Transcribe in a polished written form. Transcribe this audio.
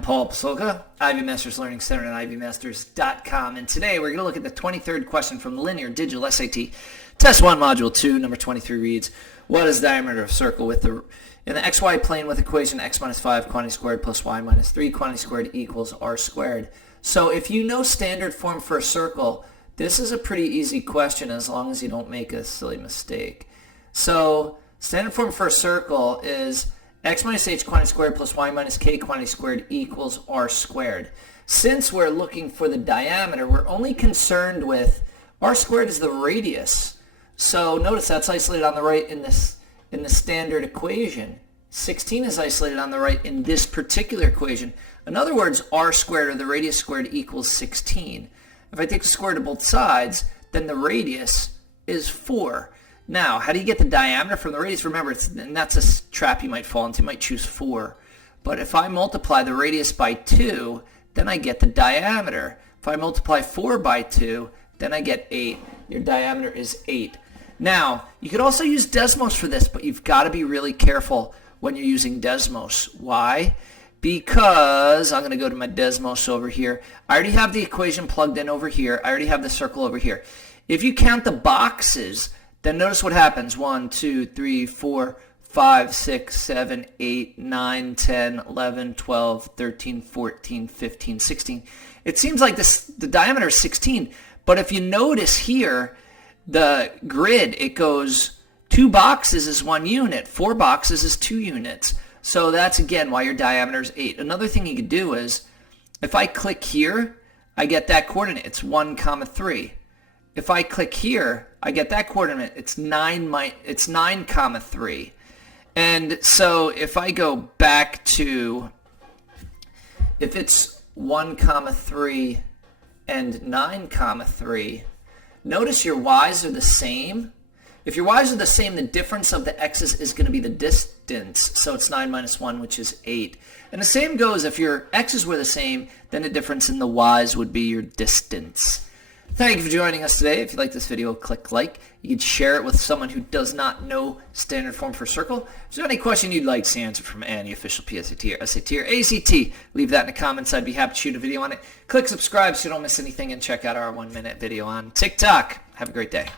I'm Paul Pasolka, Ivy Masters Learning Center at ivymasters.com, and today we're going to look at the 23rd question from the Linear Digital SAT. Test 1, Module 2, number 23 reads, what is the diameter of a circle in the xy plane with equation x minus 5 quantity squared plus y minus 3 quantity squared equals r squared? So if you know standard form for a circle, this is a pretty easy question as long as you don't make a silly mistake. So standard form for a circle is x minus h quantity squared plus y minus k quantity squared equals r squared. Since we're looking for the diameter, we're only concerned with r squared is the radius. So notice that's isolated on the right in the standard equation. 16 is isolated on the right in this particular equation. In other words, r squared, or the radius squared, equals 16. If I take the square root of both sides, then the radius is 4. Now, how do you get the diameter from the radius? Remember, and that's a trap you might fall into. You might choose 4. But if I multiply the radius by 2, then I get the diameter. If I multiply 4 by 2, then I get 8. Your diameter is 8. Now, you could also use Desmos for this, but you've got to be really careful when you're using Desmos. Why? Because I'm going to go to my Desmos over here. I already have the equation plugged in over here. I already have the circle over here. If you count the boxes, then notice what happens. 1, 2, 3, 4, 5, 6, 7, 8, 9, 10, 11, 12, 13, 14, 15, 16. It seems like the diameter is 16, but if you notice here, the grid, it goes 2 boxes is 1 unit, 4 boxes is 2 units. So that's, again, why your diameter is 8. Another thing you could do is, if I click here, I get that coordinate. It's 1, 3. If I click here, I get that coordinate. It's 9, 3. And so if I go back to, if it's 1, 3 and 9, 3, notice your y's are the same. If your y's are the same, the difference of the x's is going to be the distance. So it's 9 minus 1, which is 8. And the same goes if your x's were the same, then the difference in the y's would be your distance. Thank you for joining us today. If you like this video, click like. You can share it with someone who does not know standard form for circle. If there's any question you'd like to answer from any official PSAT or SAT or ACT, leave that in the comments. I'd be happy to shoot a video on it. Click subscribe so you don't miss anything, and check out our 1-minute video on TikTok. Have a great day.